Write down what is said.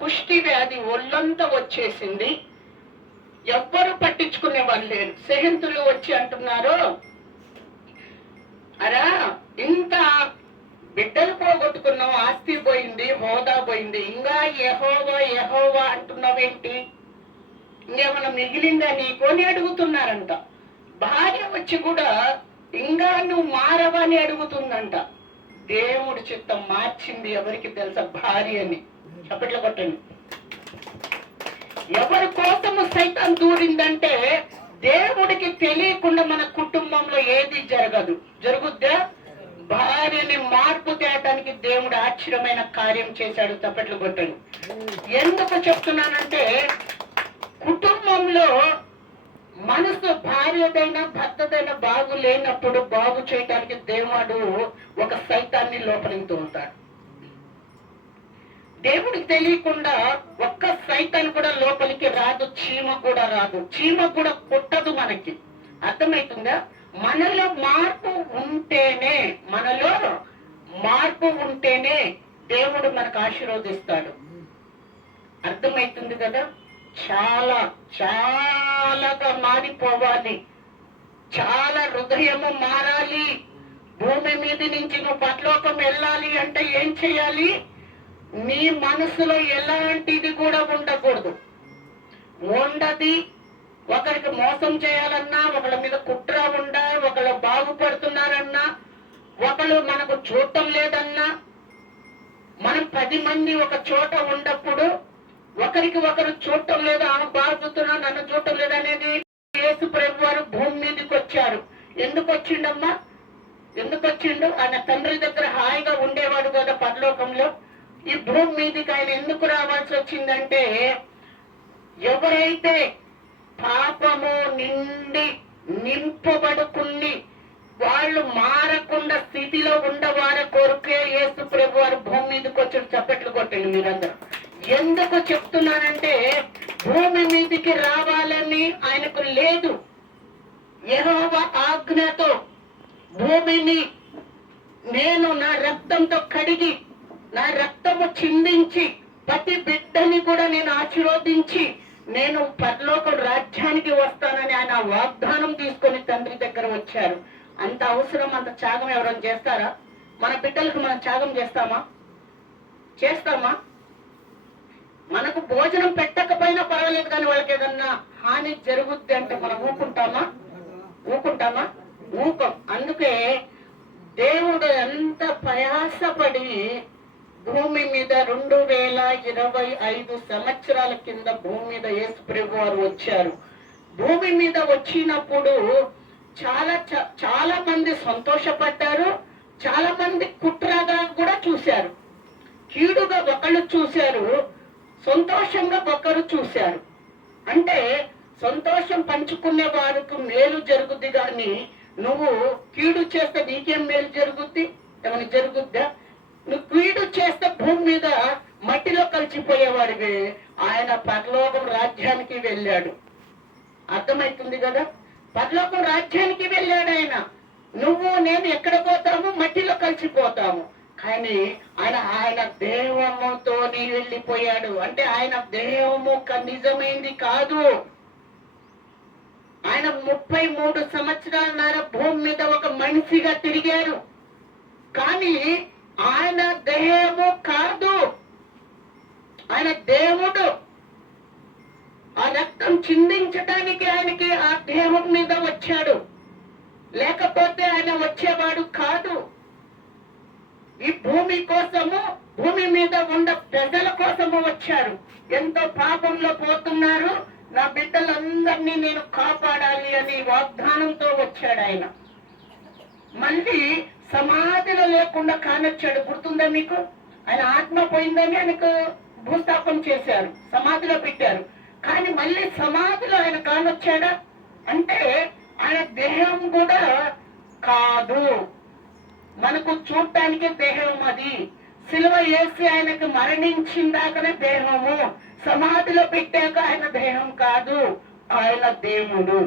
కుష్టి వ్యాధి ఒళ్ళంతా వచ్చేసింది. ఎవ్వరు పట్టించుకునే వాళ్ళు లేరు. సెహంతులు వచ్చి అంటున్నారు, అరా ఇంత బిడ్డలు పోగొట్టుకున్నావు, ఆస్తి పోయింది, హోదా పోయింది, ఇంకా యెహోవా యెహోవా అంటున్నావేంటి, ఇంకేమన్నా మిగిలిందా నీకు అని అడుగుతున్నారంట. భార్య వచ్చి కూడా ఇంకా నువ్వు మారవా అని అడుగుతుందంట. దేవుడి చిత్తం మార్చింది ఎవరికి తెలుసా? భార్యని. చప్పట్లు కొట్టండి. ఎవరి కోసము సైతం దూరిందంటే దేవుడికి తెలియకుండా మన కుటుంబంలో ఏది జరగదు. జరుగుద్దా? భార్యని మార్పు తేయటానికి దేవుడు ఆశ్చర్యమైన కార్యం చేశాడు. చప్పట్లు కొట్టండి. ఎందుకు చెప్తున్నానంటే కుటుంబంలో మనసు భార్యదైనా భర్తదైనా బాగు లేనప్పుడు బాగు చేయడానికి దేవుడు ఒక సైతాన్ని లోపలికి తోలుతాడు. దేవుడికి తెలియకుండా ఒక్క సైతాన్ని కూడా లోపలికి రాదు, చీమ కూడా రాదు, చీమ కూడా కొట్టదు మనకి. అర్థమవుతుందా? మనలో మార్పు ఉంటేనే దేవుడు మనకు ఆశీర్వదిస్తాడు. అర్థమవుతుంది కదా? చాలా చాలాగా మారిపోవాలి, చాలా హృదయము మారాలి. భూమి మీద నుంచి నువ్వు పరలోకం వెళ్ళాలి అంటే ఏం చేయాలి? నీ మనసులో ఎలాంటిది కూడా ఉండకూడదు. ఉండది. ఒకరికి మోసం చేయాలన్నా, ఒకళ్ళ మీద కుట్ర ఉండా, ఒకళ్ళు బాగుపడుతున్నారన్నా, ఒకళ్ళు మనకు చూడటం లేదన్నా, మనం 10 మంది ఒక చోట ఉన్నప్పుడు ఒకరికి ఒకరు చూడటం లేదు, ఆమె బాగుతున్నా నన్ను చూడటం లేదనేది. యేసు ప్రభు వారు భూమి మీదకి వచ్చారు. ఎందుకు వచ్చిండమ్మా? ఎందుకు వచ్చిండు? ఆయన తండ్రి దగ్గర హాయిగా ఉండేవాడు కదా పరలోకంలో. ఈ భూమి మీదకి ఆయన ఎందుకు రావాల్సి వచ్చిందంటే ఎవరైతే పాపము నిండి నింపబడుకుని వాళ్ళు మారకుండా స్థితిలో ఉండవారి కొరకే యేసు ప్రభు వారు భూమి మీదకి వచ్చి చప్పట్లు కొట్టండి మీరందరూ. ఎందుకు చెప్తున్నానంటే భూమి మీదకి రావాలని ఆయనకు లేదు. యెహోవా ఆజ్ఞతో భూమిని నేను నా రక్తంతో కడిగి, నా రక్తము చిందించి, ప్రతి బిడ్డని కూడా నేను ఆశీర్వదించి నేను పరలోక రాజ్యానికి వస్తానని ఆయన వాగ్దానం తీసుకొని తండ్రి దగ్గర వచ్చారు. అంత అవసరం, అంత త్యాగం ఎవరైనా చేస్తారా? మన బిడ్డలకు మనం త్యాగం చేస్తామా? మనకు భోజనం పెట్టకపోయినా పర్వాలేదు, కానీ వాళ్ళకి ఏదన్నా హాని జరుగుద్ది అంటే మనం ఊకుంటామా? ఊకం. అందుకే దేవుడు ఎంత ప్రయాసపడి భూమి మీద 2025 సంవత్సరాల కింద భూమి మీద యేసు ప్రభు వారు వచ్చారు. భూమి మీద వచ్చినప్పుడు చాలా మంది సంతోషపడ్డారు, చాలా మంది కుట్రగా కూడా చూశారు. కీడుగా ఒకళ్ళు చూశారు, సంతోషంగా ఒకరు చూశారు. అంటే సంతోషం పంచుకునే వారికి మేలు జరుగుద్ది, కానీ నువ్వు కీడు చేస్తే నీకేం మేలు జరుగుద్ది? ఏమైనా జరుగుద్దా? నువ్వు కీడు చేస్తే భూమి మీద మట్టిలో కలిసిపోయేవాడివి. ఆయన పరలోకం రాజ్యానికి వెళ్ళాడు. అర్థమవుతుంది కదా? పరలోకం రాజ్యానికి వెళ్ళాడు ఆయన. నువ్వు నేను ఎక్కడ పోతాము? మట్టిలో కలిసిపోతాము. కానీ ఆయన దేహముతో వెళ్ళిపోయాడు. అంటే ఆయన దేహము నిజమైంది కాదు. ఆయన 33 సంవత్సరాలన్నర భూమి మీద ఒక మనిషిగా తిరిగారు, కానీ ఆయన దేహము కాదు, ఆయన దేవుడు. ఆ రక్తం చిందించడానికి ఆయనకి ఆ దేహం మీద వచ్చాడు, లేకపోతే ఆయన వచ్చేవాడు కాదు. ఈ భూమి కోసము, భూమి మీద ఉన్న ప్రజల కోసము వచ్చారు. ఎంతో పాపంలో పోతున్నారు, నా బిడ్డలందరినీ నేను కాపాడాలి అని వాగ్దానంతో వచ్చాడు ఆయన. మళ్ళీ సమాధిలో లేకుండా కానొచ్చాడు. గుర్తుందా మీకు? ఆయన ఆత్మ పోయిందని ఆయనకు భూస్థాపన చేశారు, సమాధిలో పెట్టారు. కానీ మళ్ళీ సమాధిలో ఆయన కానొచ్చాడా అంటే ఆయన దేహం కూడా కాదు. మనకు చూడటానికి దేహం అది. సిలువ వేసి ఆయనకు మరణించిందాకనే దేహము, సమాధిలో పెట్టాక ఆయన దేహం కాదు, ఆయన దేవుడు.